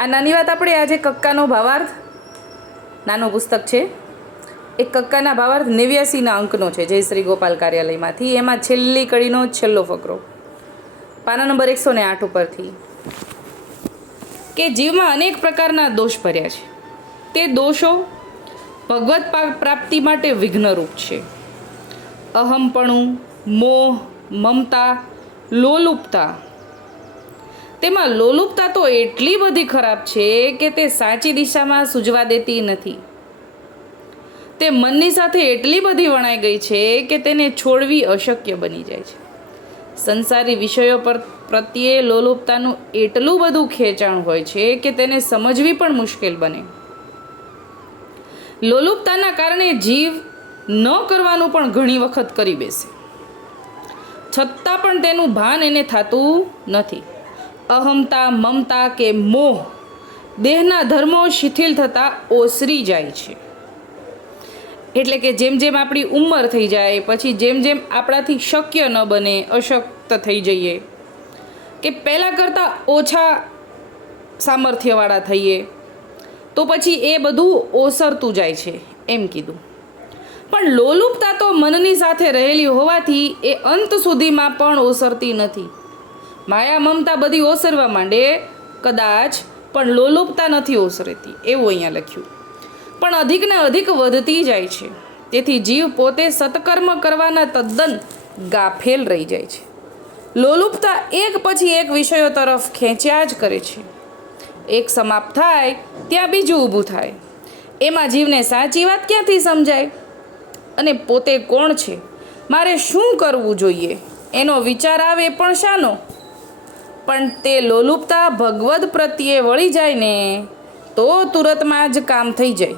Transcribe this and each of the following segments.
આ નાની વાત આપણે આજે કક્કાનો ભાવાર્થ, નાનું પુસ્તક છે. એ કક્કાના ભાવાર્થ નેવ્યાસીના અંકનો છે, જય શ્રી ગોપાલ કાર્યાલયમાંથી. એમાં છેલ્લી કડીનો છેલ્લો ફકરો. પાના નંબર એકસો ને આઠ ઉપરથી. કે જીવમાં અનેક પ્રકારના દોષ ભર્યા છે. તે દોષો ભગવત પ્રાપ્તિ માટે વિઘ્નરૂપ છે. અહમપણું મોહ, મમતા, લોલુપતા તેમાં લોલુપતા તો એટલી બધી ખરાબ છે કે તે સાચી દિશામાં સૂજવા દેતી નથી. તે મનની સાથે એટલી બધી વણાઈ ગઈ છે કે તેને છોડવી અશક્ય બની જાય છે. સંસારી વિષયો પર પ્રત્યે લોલુપતાનું એટલું બધું ખેંચાણ હોય છે કે તેને સમજવી પણ મુશ્કેલ બને. લોલુપતાના કારણે જીવ ન કરવાનું પણ ઘણી વખત કરી બેસે. છતાં પણ તેનું ભાન એને થતું નથી. અહમતા, મમતા કે મોહ દેહના ધર્મો શિથિલ થતાં ઓસરી જાય છે. એટલે કે જેમ જેમ આપણી ઉંમર થઈ જાય, પછી જેમ જેમ આપણાથી શક્ય ન બને, અશક્ત થઈ જઈએ. કે પહેલાં કરતાં ઓછા સામર્થ્યવાળા થઈએ, તો પછી એ બધું ઓસરતું જાય છે, એમ કીધું. પણ લોલુપતા તો મનની સાથે રહેલી હોવાથી એ અંત સુધીમાં પણ ઓસરતી નથી. માયા મમતા બધી ઓસરવા માંડે. કદાચ પણ લોલુપતા નથી ઓસરતી, એવું અહીંયા લખ્યું. પણ અધિકને અધિક વધતી જાય છે. તેથી જીવ પોતે સત્કર્મ કરવાના તદ્દન ગાફેલ રહી જાય છે. લોલુપતા એક પછી એક વિષયો તરફ ખેંચ્યા જ કરે છે. એક સમાપ્ત થાય, ત્યાં બીજું ઊભું થાય. એમાં જીવને સાચી વાત ક્યાંથી સમજાય? અને પોતે કોણ છે? મારે શું કરવું જોઈએ? એનો વિચાર આવે પણ શાનો? પણ તે લોલુપતા ભગવદ પ્રત્યે વળી જાય ને તો તુરતમાં જ કામ થઈ જાય.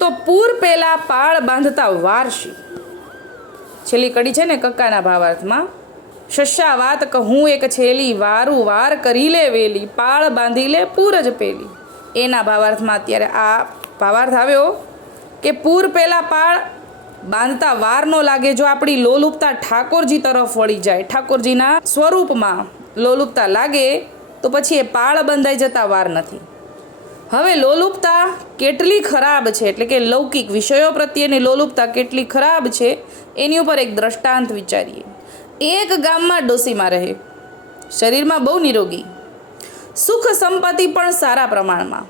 તો પૂર પહેલાં પાળ બાંધતા વારશી. છેલ્લી કડી છે ને કક્કાના ભાવાર્થમાં શશા વાત કહું એક છેલી, વારું વાર કરી લે વેલી, પાળ બાંધી લે પૂર જ પેલી. એના ભાવાર્થમાં અત્યારે આ ભાવાર્થ આવ્યો કે પૂર પહેલાં પાળ બાંધતા વાર ન લાગે જો આપણી લોલુપતા ઠાકોરજી તરફ વળી જાય. ઠાકોરજીના સ્વરૂપમાં લોલુપતા લાગે તો પછી એ પાળ બંધાઈ જતા વાર નથી. હવે લોલુપતા કેટલી ખરાબ છે, એટલે કે લૌકિક વિષયો પ્રત્યેની લોલુપતા કેટલી ખરાબ છે, એની ઉપર એક દ્રષ્ટાંત વિચારીએ. એક ગામમાં ડોસીમાં રહે. શરીરમાં બહુ નિરોગી. સુખ સંપત્તિ પણ સારા પ્રમાણમાં.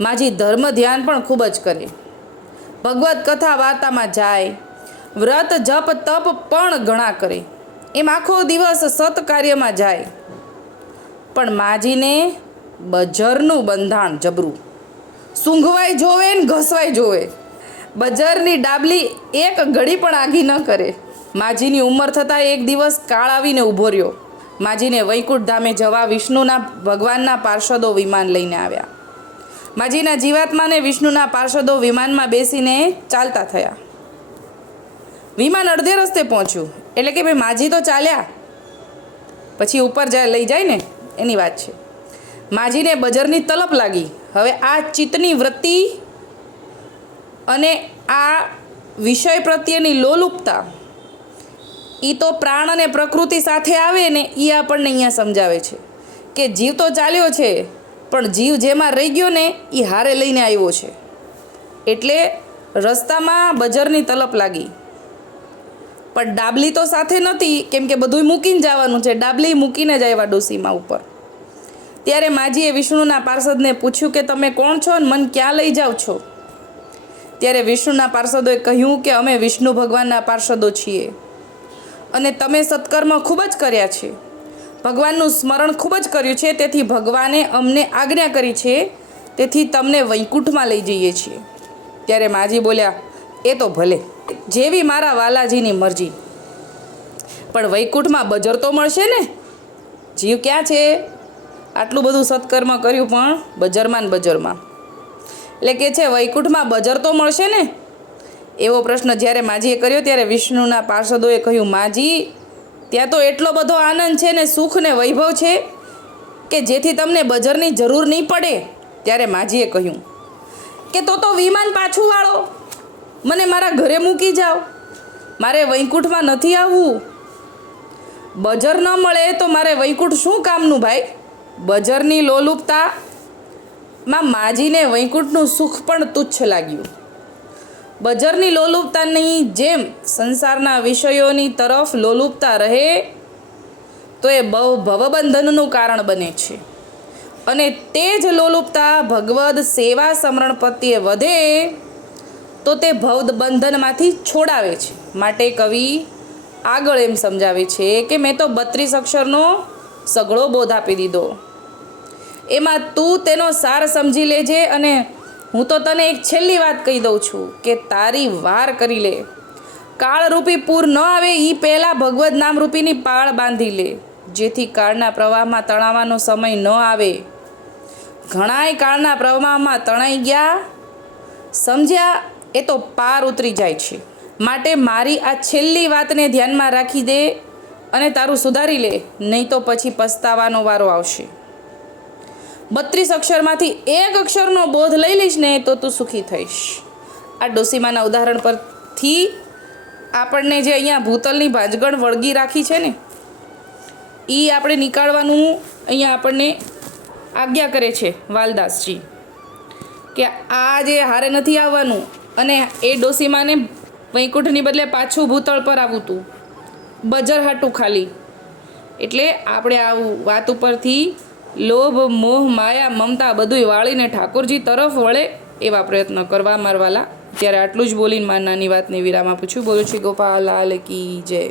માજી ધર્મ ધ્યાન પણ ખૂબ જ કરે. ભગવત કથા વાર્તામાં જાય. વ્રત, જપ, તપ પણ ઘણા કરે. એમ આખો દિવસ સત્કાર્યમાં જાય. પણ માજીને બજરનું બંધાણ જબરું. સૂંઘવાય જોવે ને ઘસવાય જોવે. બજરની ડાબલી એક ઘડી પણ આઘી ન કરે. માજીની ઉંમર થતાં એક દિવસ કાળ આવીને ઊભો રહ્યો. માજીને વૈકુંઠ ધામે જવા વિષ્ણુના ભગવાનના પાર્ષદો વિમાન લઈને આવ્યા. માજીના જીવાત્માને વિષ્ણુના પાર્ષદો વિમાનમાં બેસીને ચાલતા થયા. વિમાન અડધે રસ્તે પહોંચ્યું. એટલે કે ભાઈ માજી તો ચાલ્યા. પછી ઉપર જાય, લઈ જાય ને? એની વાત છે. માજીને બજરની તલપ લાગી. હવે આ ચિત્તની વૃત્તિ અને આ વિષય પ્રત્યેની લોલુપતા એ તો પ્રાણ અને પ્રકૃતિ સાથે આવે ને એ આપણને અહીંયા સમજાવે છે કે જીવ તો ચાલ્યો છે પણ જીવ જેમાં રહી ગયો ને એ હારે લઈને આવ્યો છે. એટલે રસ્તામાં બજરની તલપ લાગી. પણ ડાબલી તો સાથે નથી કેમ કે બધુંય મૂકીને જવાનું છે. ડાબલી મૂકીને જ આવ્યા ડોસીમાં ઉપર. ત્યારે માજીએ વિષ્ણુના પાર્ષદને પૂછ્યું કે તમે કોણ છો ને મન ક્યાં લઈ જાઓ છો? ત્યારે વિષ્ણુના પાર્ષદોએ કહ્યું કે અમે વિષ્ણુ ભગવાનના પાર્ષદો છીએ. અને તમે સત્કર્મ ખૂબ જ કર્યા છે. ભગવાનનું સ્મરણ ખૂબ જ કર્યું છે. તેથી ભગવાને અમને આજ્ઞા કરી છે. તેથી તમને વૈકુંઠમાં લઈ જઈએ છીએ. ત્યારે માજી બોલ્યા, એ તો ભલે. જેવી મારા વાલાજીની મરજી. પણ વૈકુંઠમાં બજર તો મળશે ને? જીવ ક્યાં છે? આટલું બધું સત્કર્મ કર્યું પણ બજરમાં બજરમાં. એટલે કે છે, વૈકુંઠમાં બજર તો મળશે ને? એવો પ્રશ્ન જ્યારે માજીએ કર્યો, ત્યારે વિષ્ણુના પાર્ષદોએ કહ્યું, માજી ત્યાં તો એટલો બધો આનંદ છે ને સુખ ને વૈભવ છે કે જેથી તમને બજરની જરૂર નહીં પડે, ત્યારે માજીએ કહ્યું, કે તો તો વિમાન પાછું વાળો, મને મારા ઘરે મૂકી જાઓ. મારે વૈકુંઠમાં નથી આવવું. બજર ન મળે તો મારે વૈકુંઠ શું કામનું ભાઈ? બજરની લોલુપતા. માં માજીને વૈકુંઠનું સુખ પણ તુચ્છ લાગ્યું. બજરની લોલુપતાની જેમ સંસારના વિષયોની તરફ લોલુપતા રહે, તો એ બહુ ભવબંધનનું કારણ બને છે. અને તે જ લોલુપતા ભગવદ સેવા સમરણ પ્રત્યે વધે, તો તે ભવ બંધનમાંથી છોડાવે છે. માટે કવિ આગળ એમ સમજાવે છે કે મેં તો બત્રીસ અક્ષરનો સઘળો બોધ આપી દીધો. એમાં તું તેનો સાર સમજી લેજે અને હું તો તને એક છેલ્લી વાત કહી દઉં છું કે તારી વાર કરી લે. કાળરૂપી પૂર ન આવે એ પહેલાં ભગવદ નામરૂપીની પાળ બાંધી લે, જેથી કાળના પ્રવાહમાં તણાવાનો સમય ન આવે. ઘણાય કાળના પ્રવાહમાં તણાઈ ગયા. સમજ્યા? એ તો પાર ઉતરી જાય છે. માટે મારી આ છેલ્લી વાતને ધ્યાનમાં રાખી દે અને તારું સુધારી લે, નહીં તો પછી પસ્તાવાનો વારો આવશે. બત્રીસ અક્ષરમાંથી એક અક્ષરનો બોધ લઈ લઈશ ને તો તું સુખી થઈશ. આ ડોસીમાના ઉદાહરણ પરથી આપણને જે અહીંયા ભૂતલની ભાજગણ વળગી રાખી છે ને એ આપણે નીકાળવાનું અહીંયા આપણને આજ્ઞા કરે છે વાલદાસજી, કે આ જે હારે નથી આવવાનું અને એ ડોસીમાને વૈકુંઠની બદલે પાછું ભૂતળ પર આવવું હતું બજર હાટું ખાલી. એટલે આપણે આ વાત ઉપરથી લોભ, મોહ, માયા, મમતા બધુંય વાળીને ઠાકોરજી તરફ વળે એવા પ્રયત્ન કરવા મારવાલા. ત્યારે આટલું જ બોલીને માર નાની વાતને વિરામ આપું છું. બોલું છું, ગોપાલ, લાલ કી જય.